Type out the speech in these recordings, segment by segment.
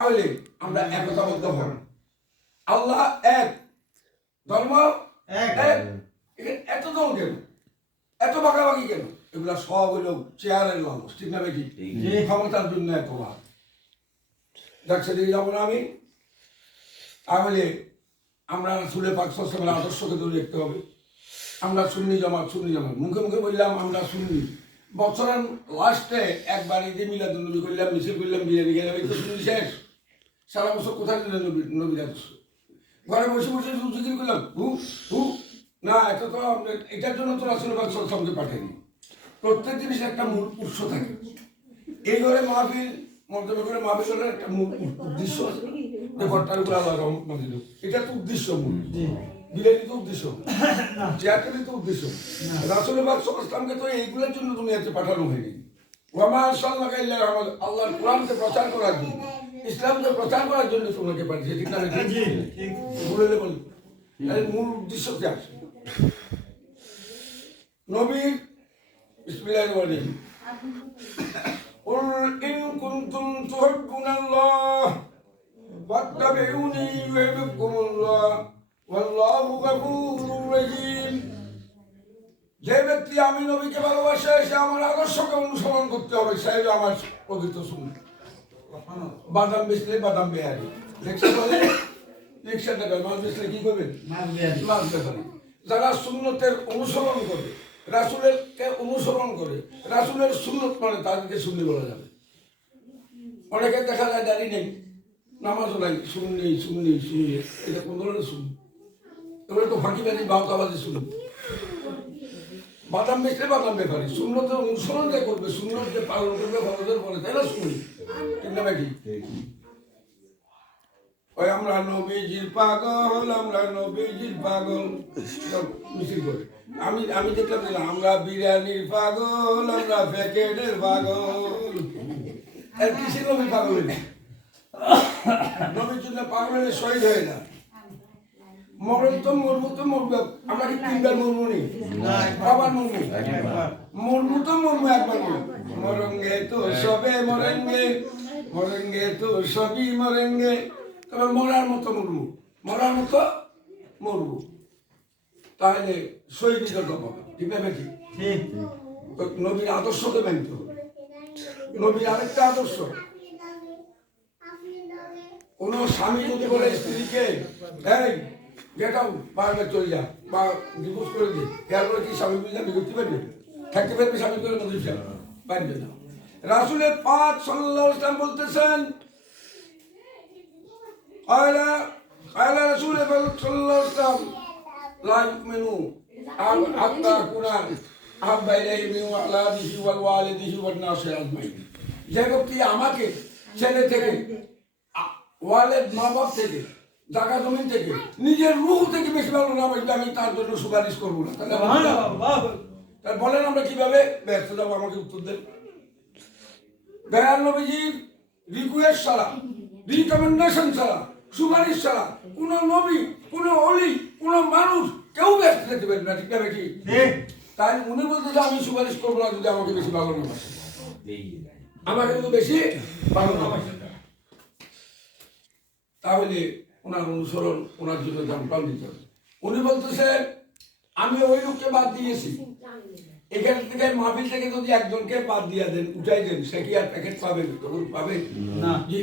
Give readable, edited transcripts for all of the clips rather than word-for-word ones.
তাহলে আমরা একতাবদ্ধ হব। আল্লাহ এক, ধর্ম এক। এত দল কেন, এত ভাগাভাগি কেন? এগুলা সব হইল চেয়ারের লালচ, ঠিক না বেশি? ক্ষমতার জন্য এত ভাগ। যাক, সেদিকে যাবো না আমি। তাহলে আমরা রাসূলের পাক সাল্লাল্লাহু আলাইহি ওয়াসাল্লামের আদর্শকে ধরে রাখতে হবে। আমরা সুন্নি জামাত, মুখে মুখে বললাম আমরা সুন্নি, বছরের লাস্টে একবার ঈদে মিলাদুন্নবী করলাম, মিছিল করলাম, বিরিয়ানি খেলাম, এই তো সুন্নি শেষ। সারা বছর কোথায় দিলেন নবীর আদর্শ? ঘরে বসে বসে জিকির করলাম, হু হু না। এটা তো এটার জন্য তো রাসূল পাক সাল্লাল্লাহু আলাইহি ওয়াসাল্লামকে পাঠায়নি। প্রত্যেক জিনিসের একটা মূল উৎস থাকে। এই ঘরে মাহফিল, মর্যাদা করে মাহফিলের একটা মূল উদ্দেশ্য আছে, যে ঘরটার উপরে আল্লাহ রহমত নাযিল হোক। এটা তো উদ্দেশ্য মূল। বিরিয়ানি তো উদ্দেশ্য, চেয়ারটারই তো উদ্দেশ্য। রাসূল পাক সাল্লাল্লাহু আলাইহি ওয়াসাল্লামকে তো এইগুলোর জন্য দুনিয়াতে পাঠানো হয়নি। ওয়া মা আরসালনাকা ইল্লা রাহমাতান, আল্লাহর কোরআনকে প্রচার করার জন্য, ইসলামকে প্রচার করার জন্য তোমাকে পাঠিয়েছে, ঠিক না? ঠিক বলে বলি, এর মূল উদ্দেশ্য কি আছে? নবী বিসমিল্লাহির রহমানির রহিম, কুল ইন কুনতুম তুহিব্বুনাল্লাহ ফাত্তাবিউনি ইউহিব্বুকুমুল্লাহ ওয়াল্লাহু গফুরুর রহিম। যে ব্যক্তি আমি নবীকে ভালোবাসে, সে আমার আদর্শকে অনুসরণ করতে হবে, সে আমার প্রকৃত সুন্নাত। বাদাম বেচলে বাদাম বেহারি, রিক্সা বলে রিক্সা টাকা, মাছ বেচলে কি করবে? মাছ বেহারি। যারা সুন্নতের অনুসরণ করে, রাসূলেরকে অনুসরণ করে, রাসূলের সুন্নত মানে তাদেরকে সুন্নি বলা যাবে। অনেকে দেখা যায় দাড়ি নেই, নামাজও নাই, সুন্নি সুন্নি সুন্নি, এটা কোন ধরনের সুন্নি? এগুলো তো ফাঁকিবাজি, বাউতাবাজি শুনুন। বাদাম বেচলে বাদাম বেপারি, সুন্নতের অনুসরণ যে করবে, সুন্নত যে পালন করবে ফরজের পরে, তাই না? শুনি, ঠিক না নাকি? ওই আমরা নবীজির পাগল, আমরা নবীজির পাগল মিছিল করে। আমি দেখলাম যে আমরা বিরিয়ানির পাগল, আমরা প্যাকেটের পাগল। এর কিসের নবী পাগল হইল? নবীর জন্য পাগল হলে শহীদ হয়ে না। মরণ তো মরবো, তো মরবো। আমরা কি তিনবার মরবো নি? আবার মরবো, মরবো তো মরবো একবার। মরেঙ্গে তো সবে মরেঙ্গে, মরেঙ্গে তো সবই মরেঙ্গে। তবে মরার মতো মরবো, মরার মতো মরবো। তাহলে শহীদ যত পাবে, ঠিক না বেশি? নবীর আদর্শকে মানতে হবে। নবীর আরেকটা আদর্শ, কোন স্বামী যদি বলে স্ত্রীকে এই গেট আউট, বাইরে চলে যা বা ডিভোর্স করে দে, এরপরে কি স্বামী বুঝলে বিরক্তি পারবে? থাকতে পারবে স্বামী করে নদীর পারবে না। রাসূলের পাক সাল্লাল্লাহু আলাইহি ওয়াসাল্লাম বলতেছেন, আয়লা রাসূলের পাক সাল্লাল্লাহু আলাইহি ওয়াসাল্লাম লা ইউমিনু হাত্তা কুনা আহাব্বা ইলাইহি মিন ওয়ালাদিহি ওয়াল ওয়ালিদিহি ওয়ান নাসি আজমাইন। যে ব্যক্তি আমাকে ছেলে থেকে, ওয়ালেদ মা বাপ থেকে, জায়গা জমিন থেকে, নিজের রূহ থেকে বেশি ভালো না বাসবে, আমি তার জন্য সুপারিশ করবো না। তাহলে বলেন আমরা কিভাবে ব্যর্থ যাবো? আমাকে উত্তর দেন। দয়াল নবীজির রিকোয়েস্ট ছাড়া, রিকমেন্ডেশন ছাড়া, সুপারিশ ছাড়া কোন নবী, কোন অলি, কোন মানুষ কেউ ব্যর্থ যেতে পারবে না, ঠিক না বেশি? তাই উনি বলতে আমি সুপারিশ করবো না যদি আমাকে বেশি ভালো না বাসে, আমাকে কিন্তু বেশি ভালো না বাসে। তাহলে ওনার অনুসরণ, ওনার জন্য জানপ্রাণ দিতে হবে। উনি বলতেছে আমি ওই লোককে বাদ দিয়েছি, এখান থেকে মাহফিল থেকে যদি একজনকে বাদ দিয়ে দেন, উঠাই দেন, সে কি আর প্যাকেট পাবে? পাবে না, জি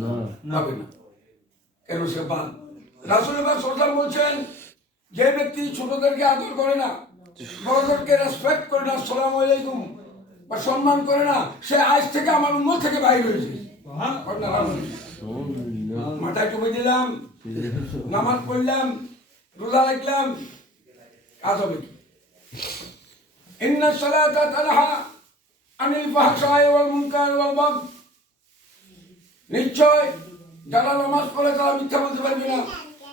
না, পাবে না। কেন? সে বাদ। রাসূল পাক সাল্লাল্লাহু আলাইহি ওয়াসাল্লাম বলছেন, যে ব্যক্তি ছোটদেরকে আদর করে না, বড়দেরকে রেসপেক্ট করে না, আসসালামু আলাইকুম বা সম্মান করে না, সে আজ থেকে আমার উম্মত থেকে বাইরে হয়েছে। মাথায় টুপি দিলাম, নামাজ পড়লাম, রোজা রাখলাম, কাজ হবে কি? ইন্না সালাতা তানহা আনিল ফাহশাই ওয়াল মুনকার ওয়াল বাগয়। নিশ্চয় যারা নামাজ পড়ে তারা মিথ্যা বলতে পারবে না,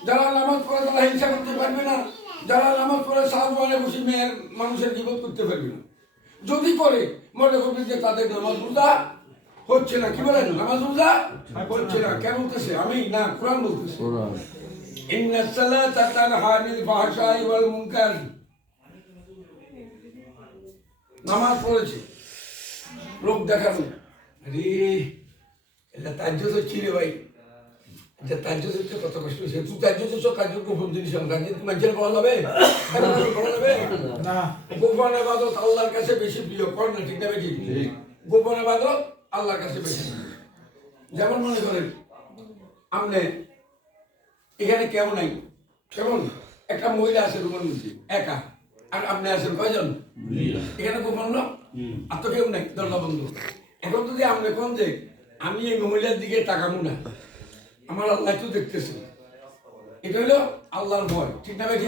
যারা নামাজ পড়ে তারা হিংসা করতে পারবে না, যারা নামাজ পড়ে সাজওয়ানে বসে মেয়ের মানুষের গীবত করতে পারবে না। যদি করে মনে করবে যে তাদের নামাজ রোজা হচ্ছে না। কি বলেন? নামাজ রোজা হচ্ছে না। কে বলতেছে? আমি না, কোরআন বলতেছে। ইন্না সালাতা তানহা আনিল ফাহশাই ওয়াল মুনকার। নামাজ পড়েছে, লোক দেখানো, আরে এটা তাজ্জুদ হচ্ছে রে ভাই, এটা তাজ্জুদ হচ্ছে কত কষ্ট হচ্ছে। তুই তাজ্জুদ হচ্ছে কাজের গোপন জিনিস, তাজ্জুদ কি মানুষের বলা যাবে? বলা যাবে না। গোপন ইবাদত আল্লাহর কাছে বেশি প্রিয়, কর না ঠিক না বেশি? গোপন ইবাদত আল্লাহর কাছে বেশি প্রিয়। যেমন মনে করেন আপনি এখানে কেউ নাই, কেমন একটা মহিলা আছে রুমের মধ্যে একা, আর আপনি আছেন কয়জন? এখানে গোপন না, আর তো কেউ নাই, দরজা বন্ধ। এখন যদি আপনি কোন যে আমি এই মহিলার দিকে তাকাবো না, আমার আল্লাহ তো দেখতেছে, এটা হলো আল্লাহর ভয়, ঠিক না বেশি?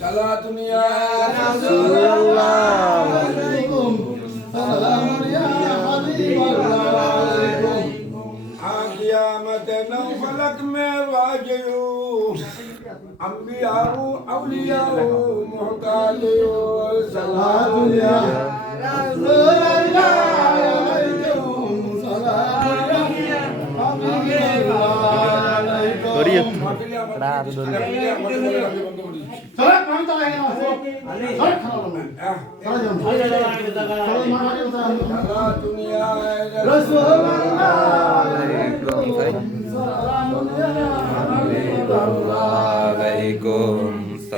সালা দুনিয়া قیامت نو فلک میں واجیو انبیاء اولیاء محتاج صلاۃ یا رسول اللہ علیکم صلاۃ یا حبیب علیکم دورية.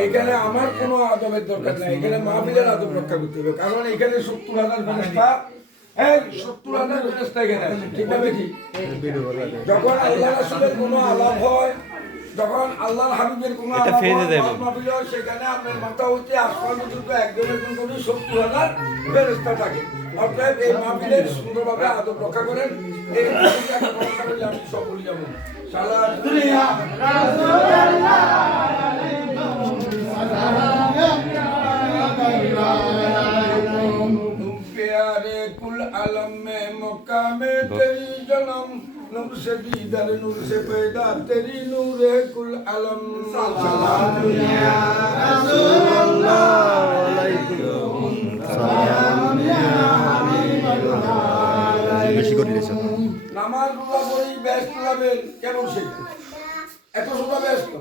এখানে আমার কোনো আদবের দরকার নাই, এখানে মাহফিলের আদব রক্ষা করতে হবে, কারণ এখানে 70,000 ফেরেশতা, এই 70,000 ফেরেশতা এখানে আছে, ঠিক না বেশি? যখন আল্লাহ রাসূলের কোনো আলাপ হয়, যখন আল্লাহর হাবিবের কোনো আলাপ হয়, মাহফিল হয়, সেখানে আপনার মাথা হচ্ছে আসমান পর্যন্ত একজন একজন করে 70,000 ফেরেশতা থাকে। অতএব এই মাহফিলের সুন্দরভাবে আদব রক্ষা করেন, এই আমি সব বলে যাবো। সালাত দুনিয়া प्यारे कुल आलम में मक्का में तेरी जन्म, नूर से दीदार नूर से पैदा तेरी नूर है कुल आलम। सलाम दुनिया रसूल अल्लाह अलैकुम सलाम या हबीब अल्लाह। বেশি করে দিয়েছে। নামাজ রোজা পড়ি ব্যস্ত হবেন কেমন শিখতে এত সোজা ব্যস্ত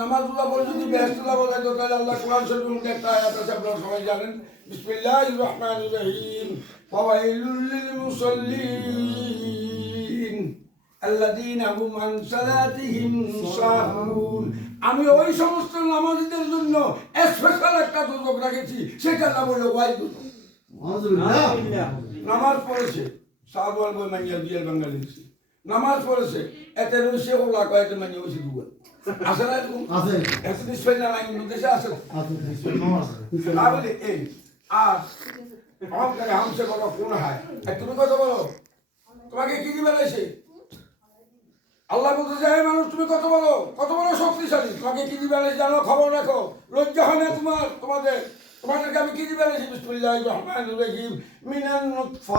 নামাজ রোজা পড়ে যদি ব্যস্ত বলা যেত তাহলে আল্লাহ কোরআন শরীফের মধ্যে একটা আয়াত আছে, আপনারা সবাই জানেন, বিসমিল্লাহির রহমানির রহিম, ফাওয়াইলুল লিল মুসাল্লিন আল্লাযীনা হুম আন সালাতিহিম সাহুন। আমি ওই সমস্ত নামাজীদের জন্য স্পেশাল একটা দুর্যোগ রেখেছি, সেটার নাম হলো ওয়াইল। নামাজ পড়েছে সাহাবাল বই মাইয়া দিয়ার বাঙালি নামাজ পড়েছে এতে রুশে ওলা কয়েকটা মাইয়া হইছে দুয়া আছে না? এরকম আছে, এত নিশ্চয় না লাইন দেশে আছে তাহলে এই আর আমাকে হামসে বলো কোন হয়, তুমি কত বলো, তোমাকে কি দিবে লাইছে? আল্লাহ বলতে চাই মানুষ তুমি কত বলো শক্তিশালী, তোমাকে কি দিবে লাইছে জানো, খবর রাখো, লজ্জা হয় না তোমাদেরকে আমি কি দিবে লাইছি? বিসমিল্লাহির রহমানির রহিম মিনান নুতফা